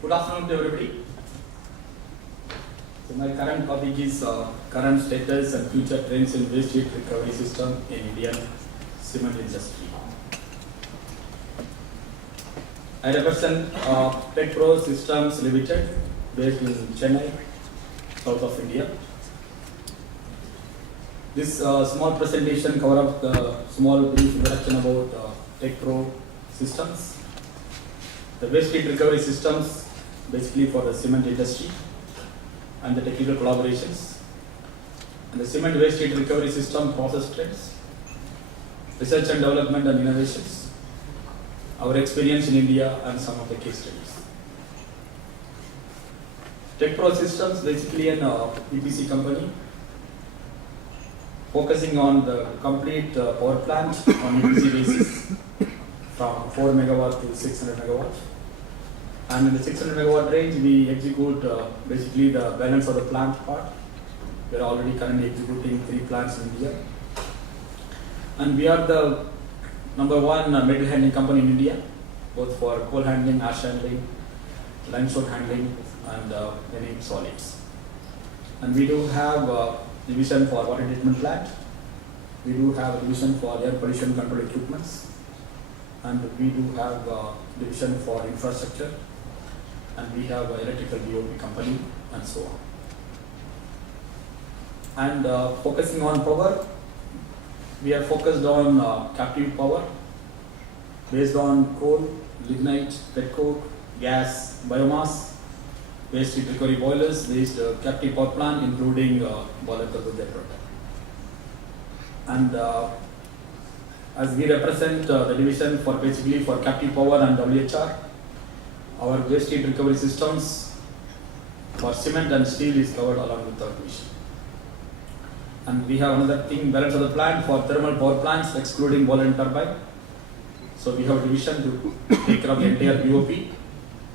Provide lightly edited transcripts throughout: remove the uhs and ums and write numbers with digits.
Good afternoon to everybody. So my current topic is current status and future trends in waste heat recovery system in Indian cement industry. I represent TechPro Systems Limited based in Chennai, south of India. This small presentation covers up the small brief introduction about TechPro Systems. The waste heat recovery systems basically for the cement industry and the technical collaborations, and the cement waste heat recovery system process trends, research and development and innovations, our experience in India and some of the case studies. TechPro Systems basically an EPC company focusing on the complete power plant on EPC basis from 4 megawatt to 600 megawatt. And in the 600 megawatt range, we execute basically the balance of the plant part. We are already currently executing 3 plants in India. And we are the #1 metal handling company in India, both for coal handling, ash handling, limestone handling, and many solids. And we do have a division for water treatment plant. We do have a division for air pollution control equipments. And we do have a division for infrastructure. And we have an electrical BOP company and so on. And focusing on power, we are focused on captive power based on coal, lignite, petcoke, gas, biomass, waste heat recovery boilers, based captive power plant including boiler turbo generator. And as we represent the division for basically for captive power and WHR, our waste heat recovery systems for cement and steel is covered along with our division. And we have another thing, balance of the plant for thermal power plants excluding boiler and turbine. So we have a division to take care of the entire BOP,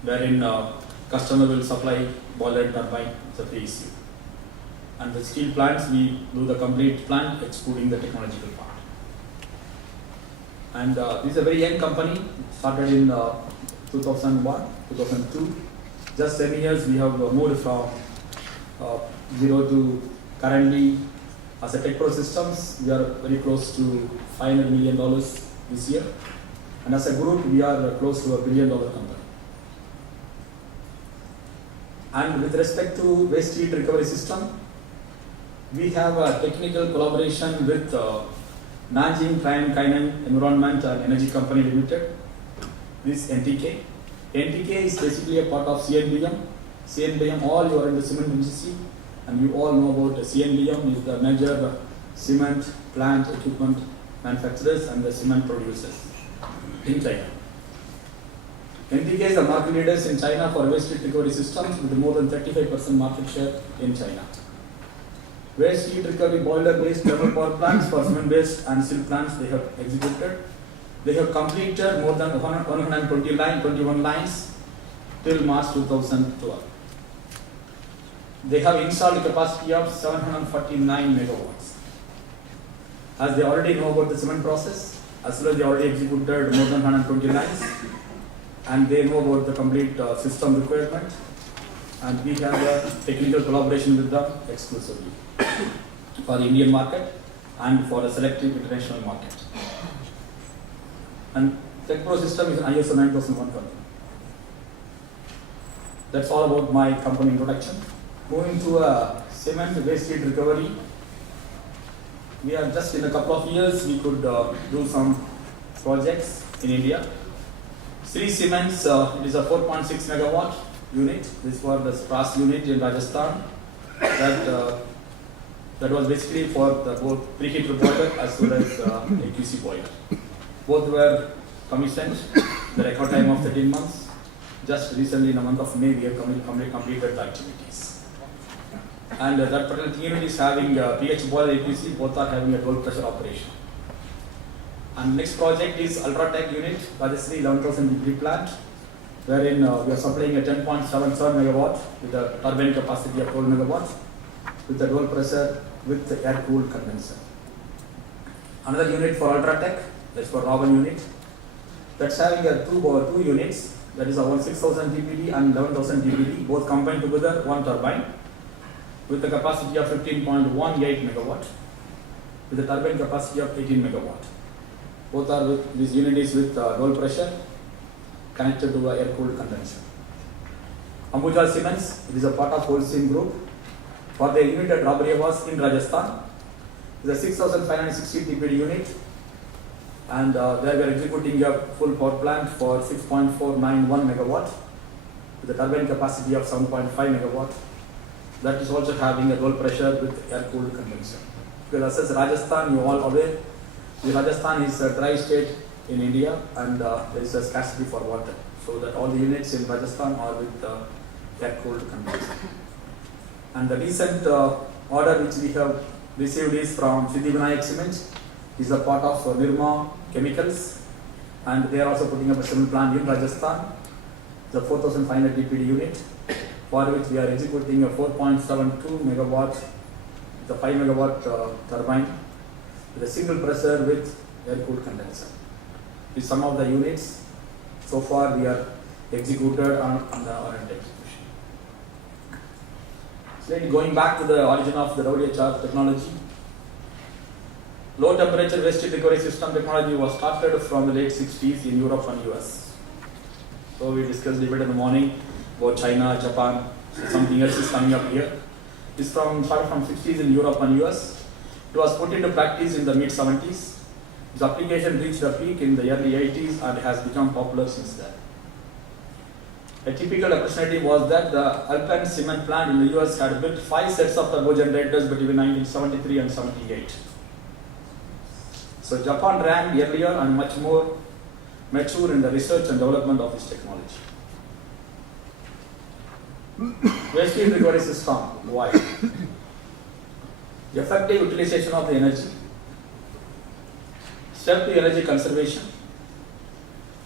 wherein customer will supply boiler and turbine, it's a free issue. And the steel plants, we do the complete plant excluding the technological part. And this is a very young company, started in 2001, 2002. Just 10 years we have moved from zero to currently as a TechPro Systems, we are very close to $500 million this year. And as a group, we are close to $1 billion company. And with respect to waste heat recovery system, we have a technical collaboration with Nanjing Trian Kainan Environment and Energy Company Limited. This NTK. NTK is basically a part of CNBM. CNBM, all you are in the cement industry, and you all know about CNBM is the major cement plant equipment manufacturers and the cement producers in China. NTK is the market leaders in China for waste heat recovery systems with more than 35% market share in China. Waste heat recovery boiler based thermal power plants for cement based and steel plants they have executed. They have completed more than 121 lines till March 2012. They have installed a capacity of 749 megawatts. As they already know about the cement process, as well as they already executed more than 120 lines, and they know about the complete system requirement, and we have a technical collaboration with them exclusively for the Indian market and for the selective international market. And TechPro System is an ISO 9001 company. That's all about my company introduction. Moving to cement waste heat recovery, we are just in a couple of years we could do some projects in India. Sri Cements, it is a 4.6 megawatt unit. This was the Spras unit in Rajasthan. That was basically for the both preheater boiler as well as AQC boiler. Both were commissioned the record time of 13 months. Just recently in the month of May we have completed the activities. And that particular unit is having PH boiler AQC, both are having a dual pressure operation. And next project is Ultratech unit, Rajasthan 11,000 degree plant, wherein we are supplying a 10.77 megawatt with a turbine capacity of 12 megawatts with a dual pressure with the air cooled condenser. Another unit for Ultratech, that's for Robin unit. That's having two units, that is our 6000 dpd and 11000 dpd, both combined together, one turbine with a capacity of 15.18 megawatt, with a turbine capacity of 18 megawatt. Both are with, this unit is with low pressure connected to a air-cooled condenser. Ambuja Cements, it is a part of Holcim Group. For the unit at Rabariya was in Rajasthan. It is a 6560 TPD unit, and there we are executing a full power plant for 6.491 megawatt with a turbine capacity of 7.5 megawatt. That is also having a low pressure with air-cooled condenser. Because as Rajasthan, you are all aware, Rajasthan is a dry state in India, and there is a scarcity for water. So that all the units in Rajasthan are with air-cooled condenser. And the recent order which we have received is from Siddhivinayak Cement. Is a part of Nirma Chemicals, and they are also putting up a cement plant in Rajasthan. The 4500 dpd unit, for which we are executing a 4.72 megawatt, the 5 megawatt turbine with a single pressure with air-cooled condenser. With some of the units, so far we are executed on the R&D execution. So going back to the origin of the WHR technology, low temperature waste heat recovery system technology was started from the late 60s in Europe and US. So we discussed a bit in the morning about China, Japan, so something else is coming up here. It's started from 60s in Europe and US. It was put into practice in the mid 70s. Its application reached a peak in the early 80s and has become popular since then. A typical opportunity was that the Alpine cement plant in the US had built 5 sets of turbo generators between 1973 and 78. So Japan ran earlier and much more mature in the research and development of this technology. Waste heat recovery system, why? Effective utilization of the energy, step to energy conservation,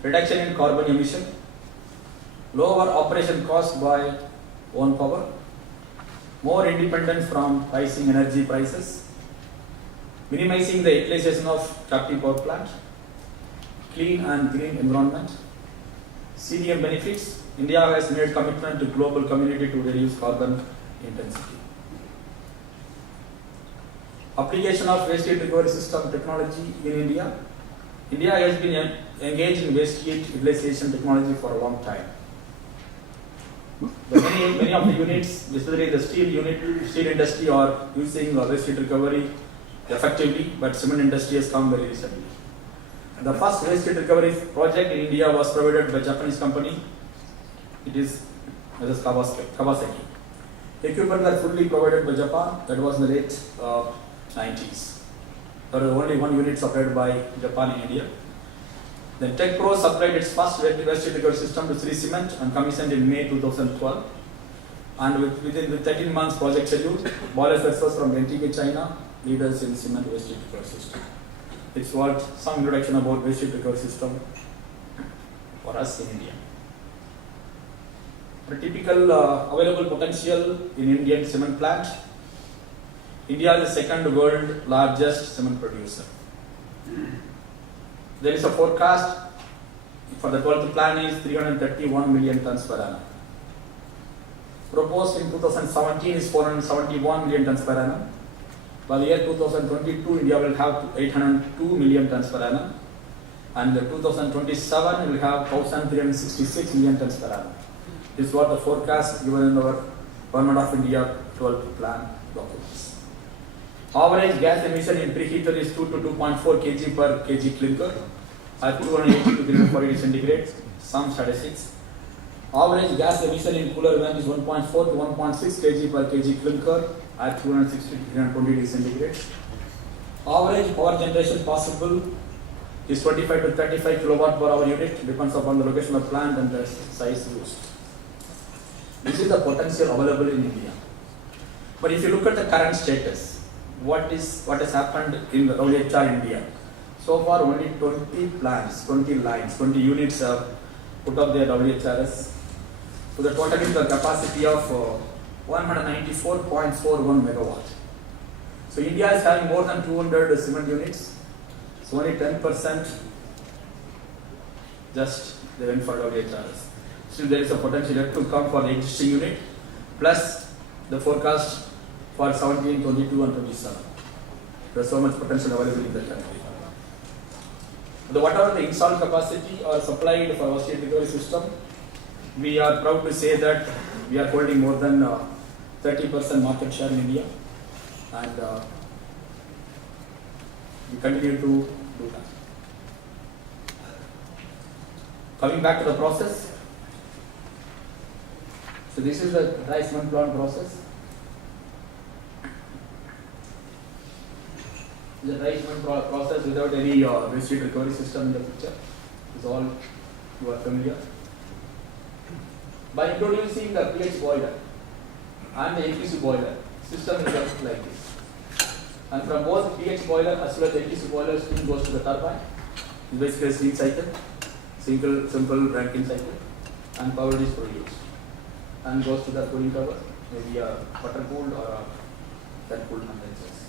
reduction in carbon emission, lower operation cost by own power, more independence from rising energy prices, minimizing the utilization of captive power plant, clean and green environment, CDM benefits. India has made commitment to global community to reduce carbon intensity. Application of waste heat recovery system technology in India. India has been engaged in waste heat utilization technology for a long time. Many of the units, especially the steel industry, are using waste heat recovery effectively, but cement industry has come very recently. The first waste heat recovery project in India was provided by a Japanese company. It is Kawasaki. Equipment were fully provided by Japan. That was in the late 90s. There was only one unit supplied by Japan in India. Then TechPro supplied its first waste heat recovery system to Sri Cement and commissioned in May 2012. And within 13 months project schedule, boiler vessels from NTK China, leaders in cement waste heat recovery system. It's what some introduction about waste heat recovery system for us in India. The typical available potential in Indian cement plant. India is the second world largest cement producer. There is a forecast for the 12th plan is 331 million tons per annum. Proposed in 2017 is 471 million tons per annum. By the year 2022, India will have 802 million tons per annum. And in 2027, we will have 1,366 million tons per annum. This is what the forecast given in our Government of India 12th plan documents. Average gas emission in preheater is 2 to 2.4 kg per kg clinker at 280 to 340 centigrade, some statistics. Average gas emission in cooler vent is 1.4 to 1.6 kg per kg clinker at 260 to 320 centigrade. Average power generation possible is 25 to 35 kilowatt per hour unit, depends upon the location of plant and the size used. This is the potential available in India. But if you look at the current status, what has happened in the WHR India? So far only 20 plants, 20 lines, 20 units have put up their WHRS to the total capacity of 194.41 megawatt. So India is having more than 200 cement units. So only 10% just they went for WHRS. Still there is a potential yet to come for the existing unit, plus the forecast for 17, 22 and 27. There is so much potential available in the country. Whatever the installed capacity or supplied for our state recovery system, we are proud to say that we are holding more than 30% market share in India, and we continue to do that. Coming back to the process, so this is the dry cement plant process. The dry cement process without any waste heat recovery system in the picture is all you are familiar. By introducing the pH boiler and the AQC boiler, system is just like this. And from both pH boiler as well as AQC boiler, steam goes to the turbine. It's basically a steam cycle, simple Rankine cycle, and power is produced and goes to the cooling tower, maybe a water cooled or a that cooled condensers.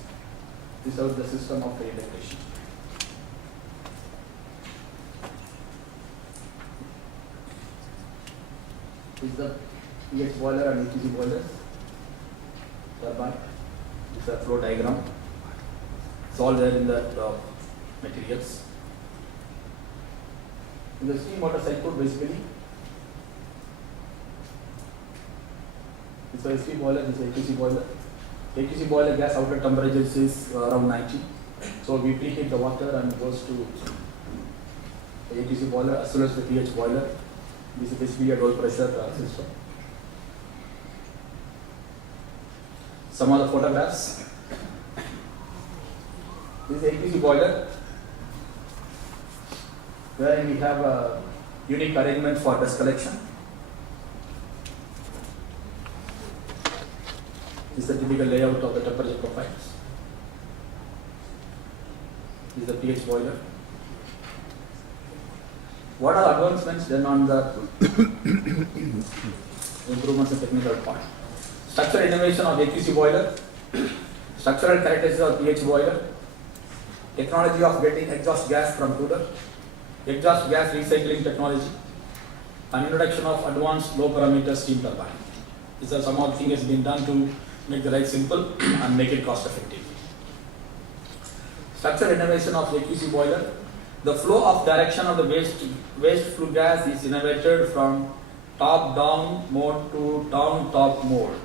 This is the system of the integration. This is the pH boiler and AQC boilers, turbine. This is a flow diagram. It's all there in the materials. In the steam water cycle, basically, this is a steam boiler, this is AQC boiler. AQC boiler gas outlet temperature is around 90. So we preheat the water and it goes to the AQC boiler as well as the pH boiler. This is basically a low pressure system. Some of the photographs. This is AQC boiler, where we have a unique arrangement for dust collection. This is the typical layout of the temperature profiles. This is the pH boiler. What are the advancements done on the improvements in technical part? Structural innovation of AQC boiler, structural characteristics of pH boiler, technology of getting exhaust gas from cooler, exhaust gas recycling technology, and introduction of advanced low parameter steam turbine. These are some of the things that have been done to make the ride simple and make it cost effective. Structural innovation of AQC boiler. The flow of direction of the waste flue gas is innovated from top down mode to down top mode.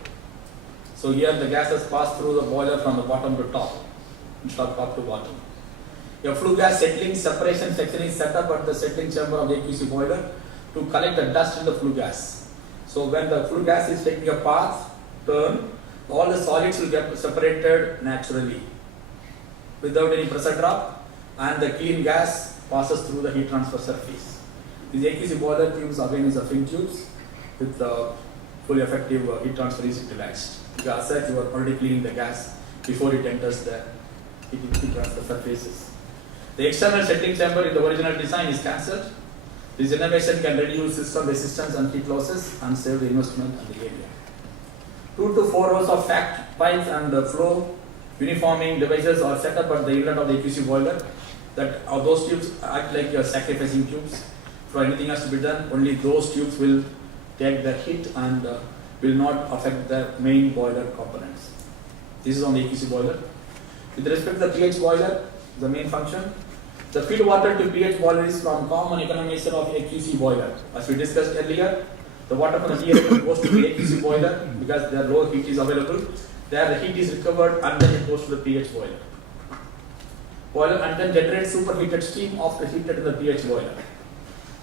So here the gases pass through the boiler from the bottom to top, instead of top to bottom. A flue gas settling separation section is set up at the settling chamber of the AQC boiler to collect the dust in the flue gas. So when the flue gas is taking a path, turn, all the solids will get separated naturally without any pressure drop, and the clean gas passes through the heat transfer surface. These AQC boiler tubes again is a fin tubes with fully effective heat transfer is utilized. Because as you are already cleaning the gas before it enters the heat transfer surfaces. The external settling chamber in the original design is cancelled. This innovation can reduce system resistance and heat losses and save the investment and the area. 2 to 4 rows of fact pipes and flow uniforming devices are set up at the inlet of the AQC boiler. That those tubes act like your sacrificing tubes. For anything has to be done, only those tubes will take the heat and will not affect the main boiler components. This is on the AQC boiler. With respect to the pH boiler, the main function, the feed water to pH boiler is from common economizer of AQC boiler. As we discussed earlier, the water from the DRA goes to the AQC boiler because their low heat is available. There the heat is recovered and then it goes to the pH boiler. And then generates superheated steam after heated in the pH boiler.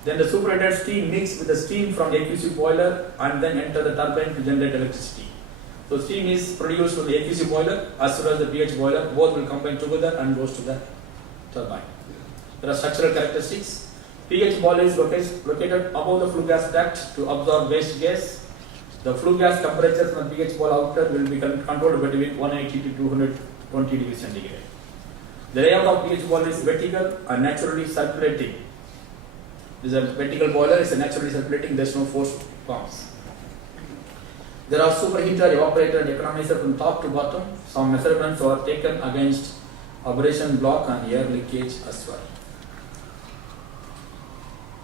Then the superheated steam mixed with the steam from the AQC boiler and then enter the turbine to generate electricity. So steam is produced from the AQC boiler as well as the pH boiler. Both will combine together and goes to the turbine. There are structural characteristics. pH boiler is located above the flue gas duct to absorb waste gas. The flue gas temperature from the pH boiler outlet will be controlled between 180 to 220 degrees centigrade. The layout of pH boiler is vertical and naturally circulating. This is a vertical boiler, it's a naturally circulating, there is no force pumps. There are superheater, evaporator, and economizer from top to bottom. Some measurements are taken against abrasion block and air leakage as well.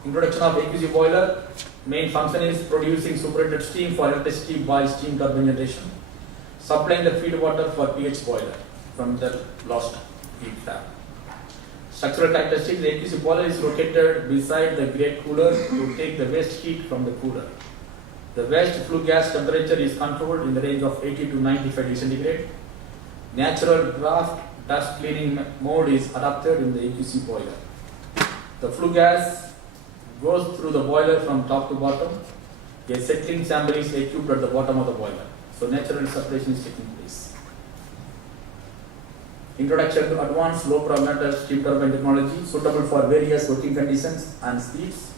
Introduction of AQC boiler. main function is producing superheated steam for electricity by steam turbine generation, supplying the feed water for pH boiler from the lost heat tap. Structural characteristics: the AQC boiler is located beside the grate cooler to take the waste heat from the cooler. The waste flue gas temperature is controlled in the range of 80 to 95 degrees centigrade. Natural draft dust cleaning mode is adopted in the AQC boiler. The flue gas goes through the boiler from top to bottom. A settling chamber is equipped at the bottom of the boiler. So natural separation is taking place. Introduction to advanced low parameter steam turbine technology suitable for various working conditions and speeds.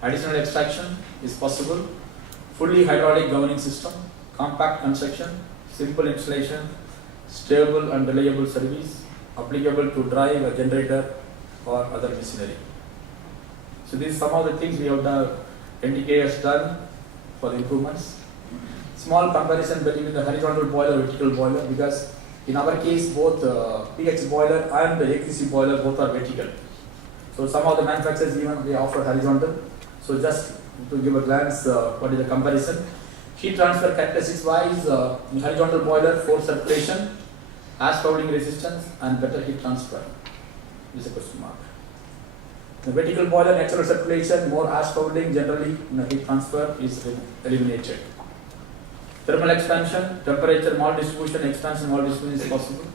Additional extraction is possible. Fully hydraulic governing system, compact construction, simple installation, stable and reliable service, applicable to drive a generator or other machinery. So these are some of the things we have done, NTK has done for the improvements. Small comparison between the horizontal boiler and vertical boiler, because in our case both pH boiler and the AQC boiler both are vertical. So some of the manufacturers even they offer horizontal. So just to give a glance, what is the comparison? Heat transfer characteristics wise, in horizontal boiler, force circulation, ash fouling resistance, and better heat transfer is a question mark. The vertical boiler, natural circulation, more ash fouling, generally heat transfer is eliminated. Thermal expansion, temperature malt distribution, expansion malt distribution is possible.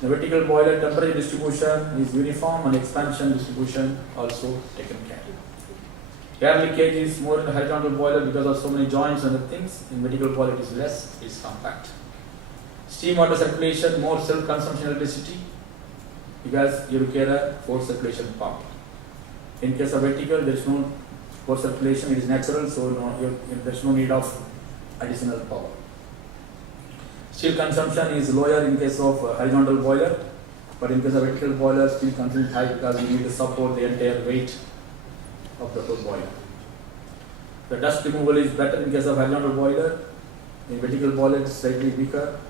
The vertical boiler temperature distribution is uniform and expansion distribution also taken care. Air leakage is more in the horizontal boiler because of so many joints and other things. In vertical boiler it is less, it is compact. Steam water circulation, more self-consumption electricity because you require a force circulation pump. In case of vertical, there is no force circulation, it is natural, so there is no need of additional power. Steel consumption is lower in case of horizontal boiler, but in case of vertical boiler, steel consumption is high because you need to support the entire weight of the whole boiler. The dust removal is better in case of horizontal boiler. In vertical boiler, it is slightly weaker,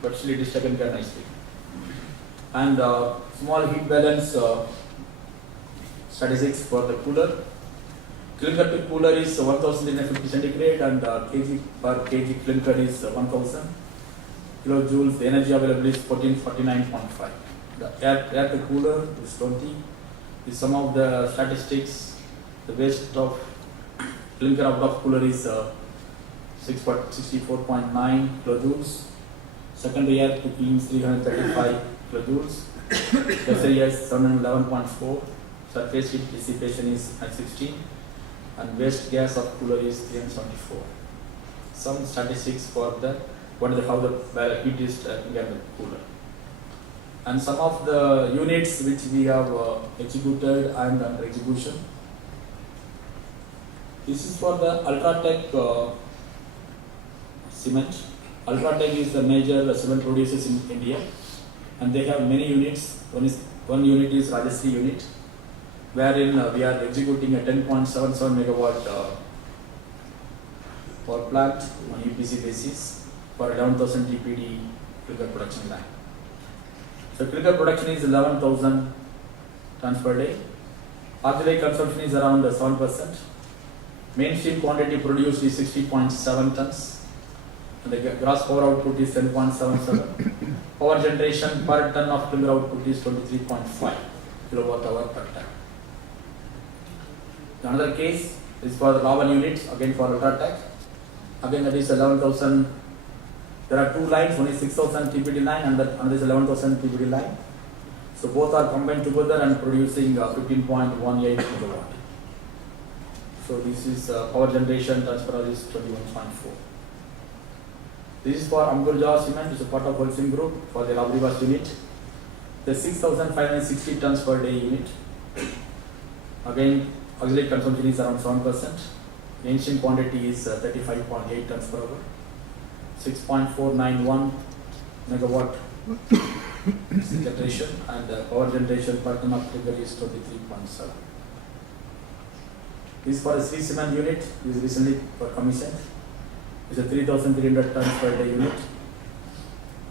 but still it is taken care nicely. And small heat balance statistics for the cooler. Clinker to cooler is 1350 centigrade and kg per kg clinker is 1000 kilojoules. The energy available is 1449.5. The air to cooler is 20. Is some of the statistics. The waste of clinker out of cooler is 64.9 kilojoules. Secondary air to clean is 335 kilojoules. Tertiary air is 711.4. Surface heat dissipation is at 16. And waste gas of cooler is 374. Some statistics for the how the heat is in the cooler. And some of the units which we have executed and under execution. This is for the Ultratech cement. Ultratech is the major cement producers in India, and they have many units. One unit is Rajasthan unit, wherein we are executing a 10.77 megawatt power plant on EPC basis for 11,000 TPD clinker production line. So clinker production is 11,000 tons per day. Auxiliary consumption is around 7%. Main steam quantity produced is 60.7 tons. And the gross power output is 10.77. Power generation per ton of clinker output is 23.5 kilowatt hour per ton. Another case is for the Ravan unit, again for Ultratech. Again that is 11,000. There are two lines, one is 6,000 TPD line and another is 11,000 TPD line. So both are combined together and producing 15.18 megawatt. So this is power generation transfer is 21.4. This is for Amburja Cement, which is a part of Holcim Group for the Rabriwas unit. The 6,560 tons per day unit. Again, auxiliary consumption is around 7%. Ancient quantity is 35.8 tons per hour. 6.491 megawatt generation, and power generation per ton of clinker is 23.7. This is for a Sri Cement unit, is recently commissioned. It's a 3,300 tons per day unit.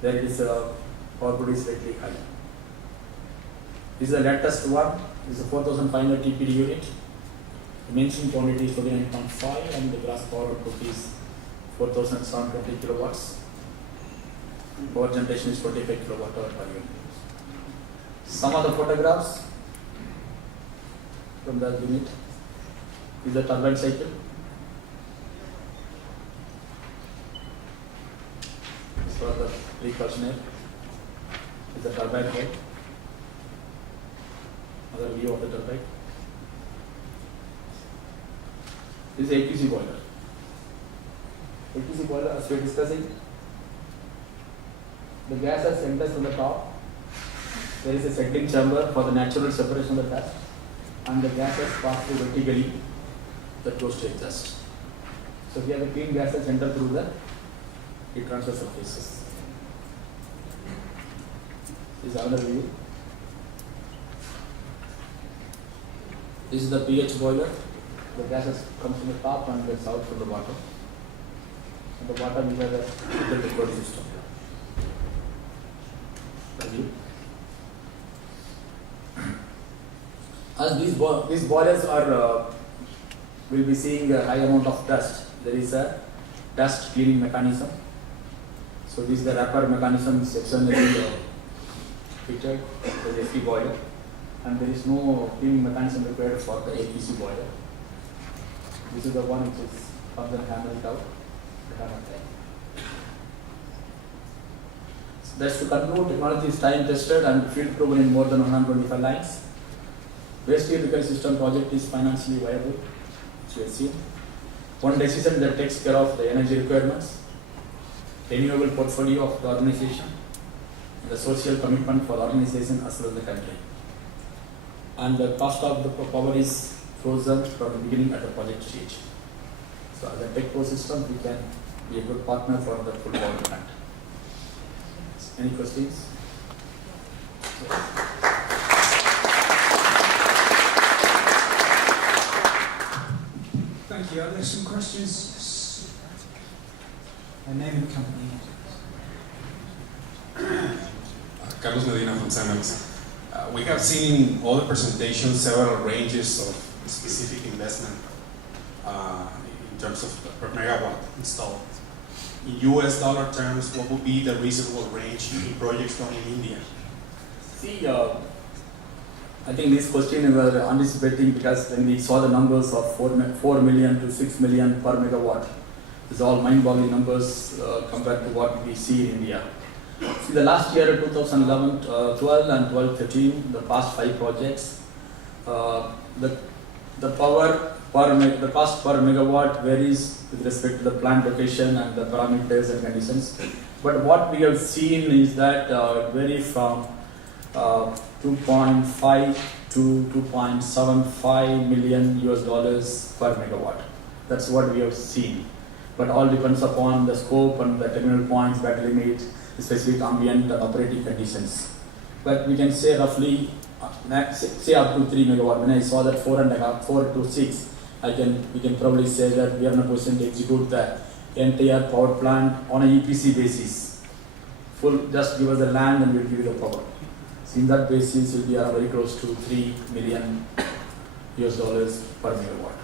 There it is power output is slightly high. This is the latest one. This is a 4,500 TPD unit. The mentioned quantity is 29.5 and the gross power output is 4,720 kilowatts. Power generation is 25 kilowatt hour per unit. Some of the photographs from the unit is the turbine cycle. This was the precursioner. Is the turbine head. Another view of the turbine. This is AQC boiler. AQC boiler, as we are discussing, the gases enter from the top. There is a settling chamber for the natural separation of the dust, and the gases pass through vertically that goes to exhaust. So here the clean gases enter through the heat transfer surfaces. This is another view. This is the pH boiler. The gases comes from the top and gets out from the bottom. At the bottom we have the filter recovery system. As these boilers are will be seeing a high amount of dust, there is a dust cleaning mechanism. So this is the wrapper mechanism externally fitted for the FP boiler, and there is no cleaning mechanism required for the APC boiler. This is the one which is comes and handled out. So that's to conclude, technology is time tested and field proven in more than 125 lines. Waste heat recovery system project is financially viable, which we have seen. One decision that takes care of the energy requirements, renewable portfolio of the organization, and the social commitment for the organization as well as the country. And the cost of the power is frozen from the beginning at the project stage. So as a tech ecosystem, we can be a good partner for the full power plant. Any questions? Thank you. Are there some questions? A name and company. Carlos Medina from Cemex. We have seen in all the presentations several ranges of specific investment in terms of per megawatt installed. In US dollar terms, what would be the reasonable range in projects run in India? See, I think this question we were anticipating because when we saw the numbers of 4 million to 6 million per megawatt, it's all mind-boggling numbers compared to what we see in India. See, the last year, 2011, 12 and 12, 13, the past 5 projects, the power the cost per megawatt varies with respect to the plant location and the parameters and conditions. But what we have seen is that it varies from 2.5 to 2.75 million US dollars per megawatt. That's what we have seen. But all depends upon the scope and the terminal points, battery limit, specific ambient and operating conditions. But we can say roughly, say up to 3 megawatt. When I saw that 4 to 6, we can probably say that we are in a position to execute the entire power plant on a EPC basis. Just give us the land and we'll give you the power. So in that basis, we are very close to 3 million US dollars per megawatt.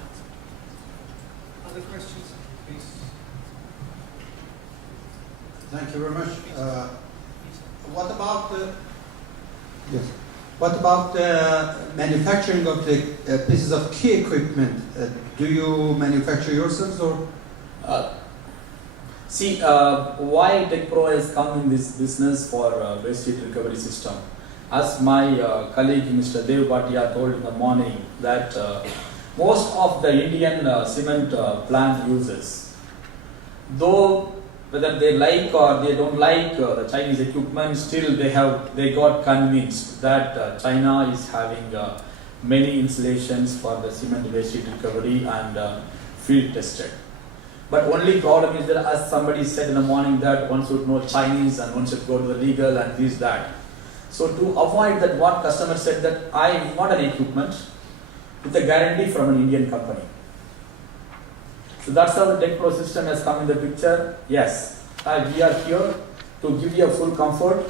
Other questions, please? Thank you very much. What about the manufacturing of the pieces of key equipment? Do you manufacture yourselves or? Why TechPro has come in this business for waste heat recovery system? As my colleague Mr. Dev Bhatia told in the morning that most of the Indian cement plant users, though whether they like or they don't like the Chinese equipment, still they got convinced that China is having many installations for the cement waste heat recovery and field tested. But only problem is that, as somebody said in the morning, that one should know Chinese and one should go to the legal and this that. So to avoid that, what customer said that I want an equipment with a guarantee from an Indian company. So that's how the TechPro system has come in the picture. Yes, we are here to give you a full comfort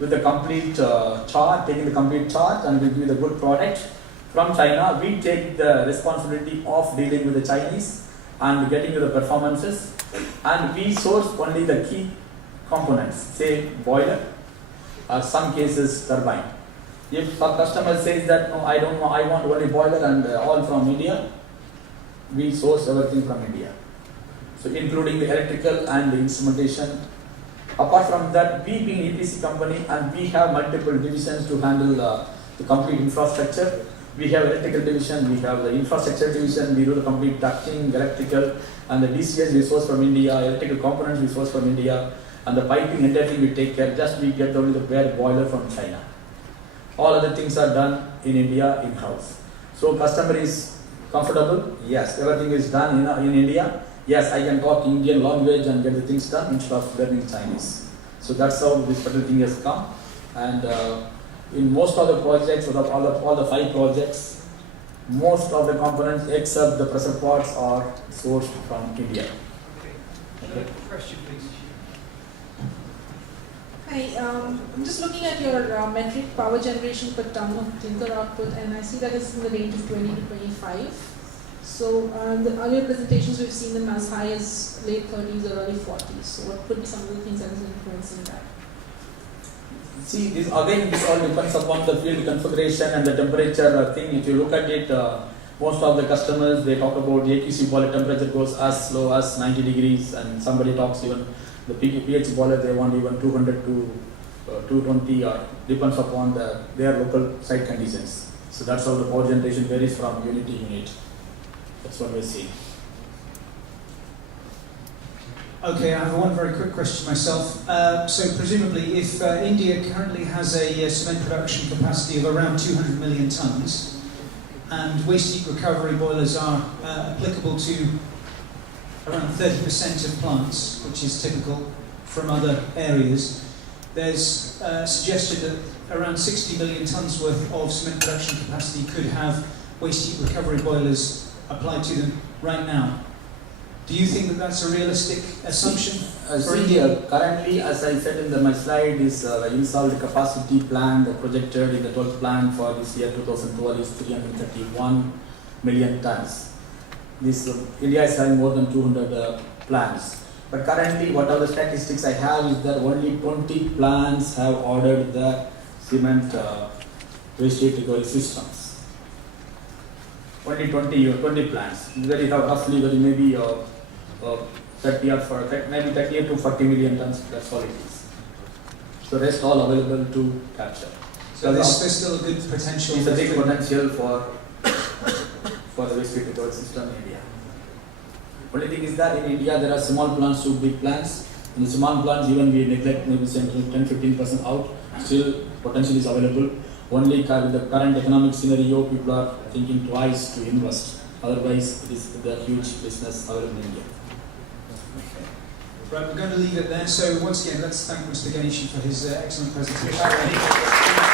with the complete chart, taking the complete chart, and we'll give you the good product from China, we take the responsibility of dealing with the Chinese and getting to the performances, and we source only the key components, say boiler, or some cases turbine. If a customer says that no, I don't know, I want only boiler and all from India, we source everything from India. So including the electrical and the instrumentation. Apart from that, we being EPC company and we have multiple divisions to handle the complete infrastructure. We have electrical division, we have the infrastructure division, we do the complete ducting, electrical, and the DCS we source from India, electrical components we source from India, and the piping and everything we take care, just we get only the bare boiler from China. All other things are done in India in-house. So customer is comfortable, yes, everything is done in India, yes, I can talk Indian language and get the things done instead of learning Chinese. So that's how this particular thing has come. And in most of the projects, all the 5 projects, most of the components except the pressure pots are sourced from India. Okay. Question, please. Hi, I'm just looking at your metric power generation per ton of clinker output, and I see that it's in the range of 20 to 25. So the earlier presentations we've seen them as high as late 30s or early 40s. So what could be some of the things that is influencing that? See, this all depends upon the field configuration and the temperature thing. If you look at it, most of the customers, they talk about the AQC boiler temperature goes as low as 90 degrees, and somebody talks even the pH boiler, they want even 200 to 220, or depends upon their local site conditions. So that's how the power generation varies from unit to unit. That's what we're seeing. Okay, I have one very quick question myself. So presumably, if India currently has a cement production capacity of around 200 million tonnes, and waste heat recovery boilers are applicable to around 30% of plants, which is typical from other areas, there's suggested that around 60 million tonnes worth of cement production capacity could have waste heat recovery boilers applied to them right now. Do you think that that's a realistic assumption for India? Currently, as I said in my slide, is the installed capacity plan, the projected in the 12th plan for this year 2012 is 331 million tons. India is having more than 200 plants. But currently, whatever statistics I have is that only 20 plants have ordered the cement waste heat recovery systems. Only 20 plants. Very roughly, maybe 30 to 40 million tons. That's all it is. So rest all available to capture. So there's still a good potential. It's a big potential for the waste heat recovery system in India. Only thing is that in India there are small plants to big plants. In the small plants, even we neglect maybe 10-15% out. Still potential is available. Only with the current economic scenario, people are thinking twice to invest. Otherwise, it is the huge business available in India. Right, we're going to leave it there. So once again, let's thank Mr. Ganesan for his excellent presentation.